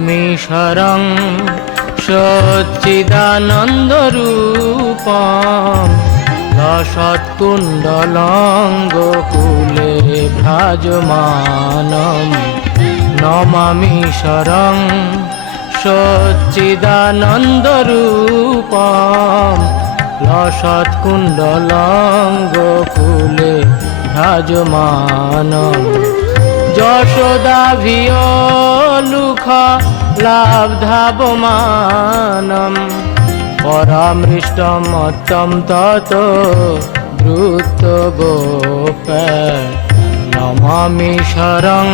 নমামিশ্বরং সচ্চিদানন্দরূপম লসৎকুণ্ডলং গোকুলে ভ্রাজমানম নমামিশ্বরং সচ্চিদানন্দরূপম লসৎকুণ্ডলং গোকুলে ভ্রাজমানম যশোদাভিয়োলুখ লাব্ধাবমানম পরামৃষ্টমত্তম তত দ্রুত গোপ নমামিশ্বরং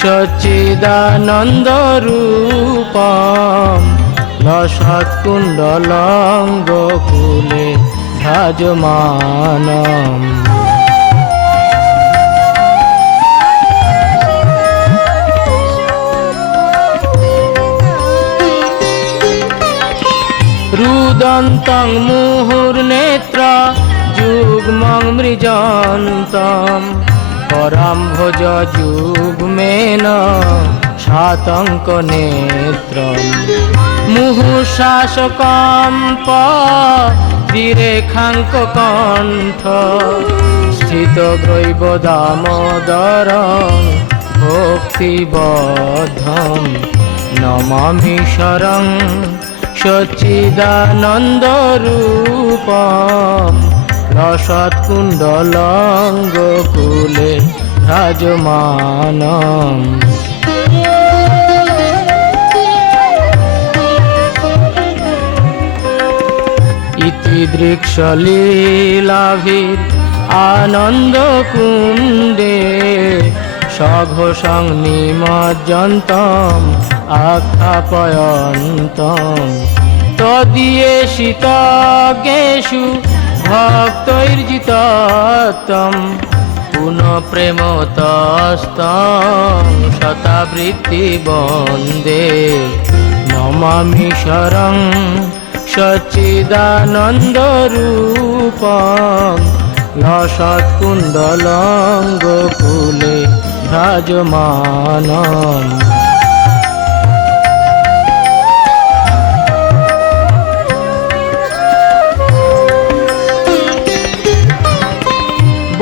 সচ্চিদানন্দরূপম লসৎকুণ্ডলং গোকুলে ভ্রাজমানম রুদন্তং মুহুর্নেত্র যুগ্মং মৃজন্তম পরাম্ভোজ যুগ্মেন শাতঙ্ক নেত্রম মুহুঃশ্বাসকম্প ত্রিরেখাঙ্ক কণ্ঠ স্থিত গ্রৈব দামোদরং ভক্তিবদ্ধম নমামিশ্বরং সচ্চিদানন্দরূপম লসৎকুণ্ডলং গোকুলে ভ্রাজমানম ইতি দৃক্ষলীলাভির আনন্দকুণ্ডে সঘোষং নিমজ্জন্তম আখ্যাপয়ন্তম তদীয়েষিতজ্ঞেষু ভক্তৈর্জিতত্তম পুনঃ প্রেমতস্তং শতাবৃত্তি বন্দে নমামিশ্বরং সচ্চিদানন্দরূপম লসৎকুণ্ডলং গোকুলে ভ্রাজমানম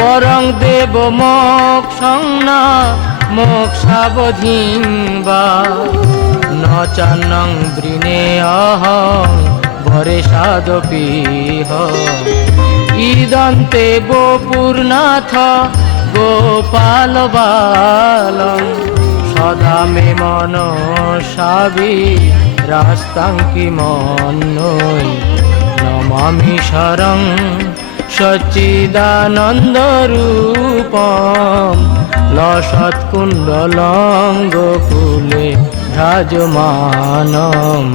বরং দেব মোক্ষং না মোক্ষাবধিং বা ন চান্নং বৃণে অহং ভরে সাদপীহ ইদন্তে বপুর্নাথ গোপাল বালং সদা মে মনসাবি রাস্তাং কিমন্যৈ নমামিশ্বরং সচ্চিদানন্দরূপম লসৎকুণ্ডলং গোকুলে ভ্রাজমানম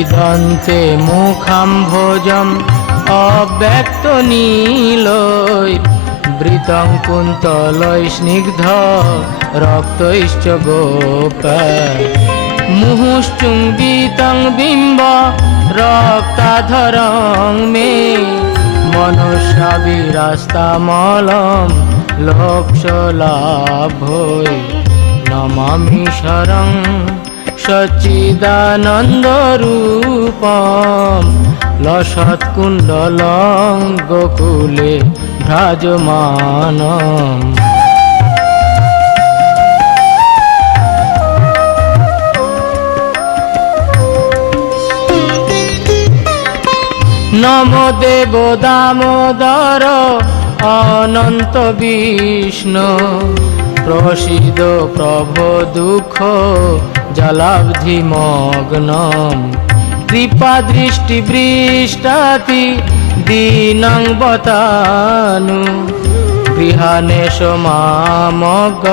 ইদন্তে মুখাম্ভোজম অব্যক্ত নীলৈ বৃতং কুন্তলৈ স্নিগ্ধ রক্তৈশ্চ গোপ মুহুশ্চুম্বিতং বিম্ব রক্তাধরং মে মনুষ্যাবিরাস্তামলম লোকশলাভৈ নমামিশ্বরং সচ্চিদানন্দরূপম লসৎকুণ্ডলং গোকুলে ভ্রাজমানম নমো দেব দামোদর অনন্ত বিষ্ণু প্রসিদ প্রভো দুঃখ জলাব্ধিমগ্নম কৃপা দৃষ্টি বৃষ্টাতি দীনং বতানু গৃহানেশ মামগ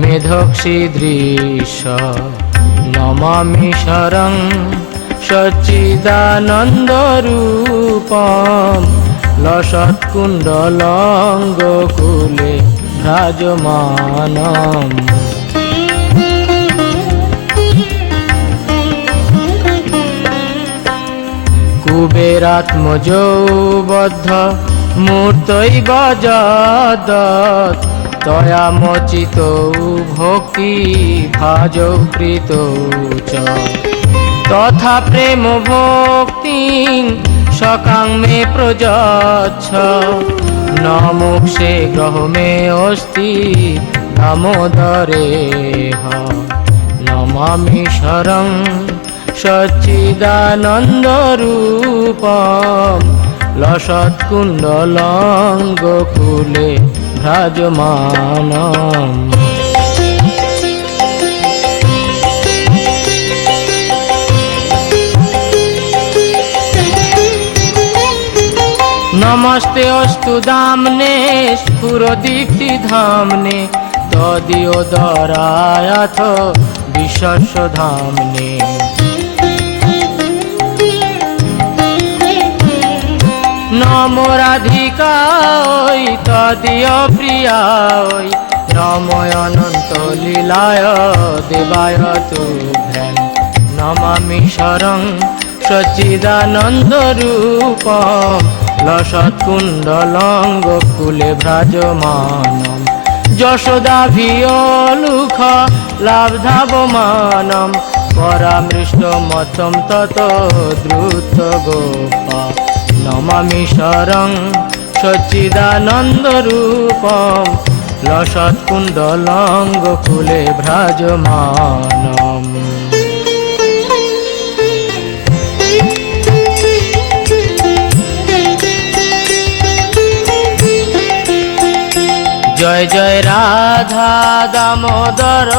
মেধক্ষী দৃশ নমামিশ্বরং সচ্চিদানন্দরূপম লসৎকুণ্ডলং গোকুলে ভ্রাজমানম কুবেরাত্মজো বদ্ধ মূর্তৈব যদৎ তয়ামচিত ভক্তি ভাজৌ কৃত চ তথা প্রেম ভক্তি সকাং মে প্রযচ্ছ ন মোক্ষে গ্রহ মে অস্তি দামোদরে নমামি শরং সচ্চিদানন্দরূপম লসৎকুণ্ডলং গোকুলে ভ্রাজমানম। নমস্তে অস্তু দামনে স্ফুরদীপ্তি ধামনে তদিয়োদরায়াথ বিশ্বস্য ধামনে। নমো রাধিকায় তদীয় প্রিয়ায় নমো অনন্ত লীলায় দেবায় তুভ্যং নমামি শরং সচ্চিদানন্দরূপম লসৎকুণ্ডলং গোকুলে ভ্রাজমানম। যশোদাভিয়োলুখ লাব্ধাবমানম পরামৃষ্টমথম তত দ্রুত গোপা নমামি শরং সচ্চিদানন্দরূপম লসৎকুণ্ডলং গোকুলে ভ্রাজমানম। জয় জয় রাধা দামোদর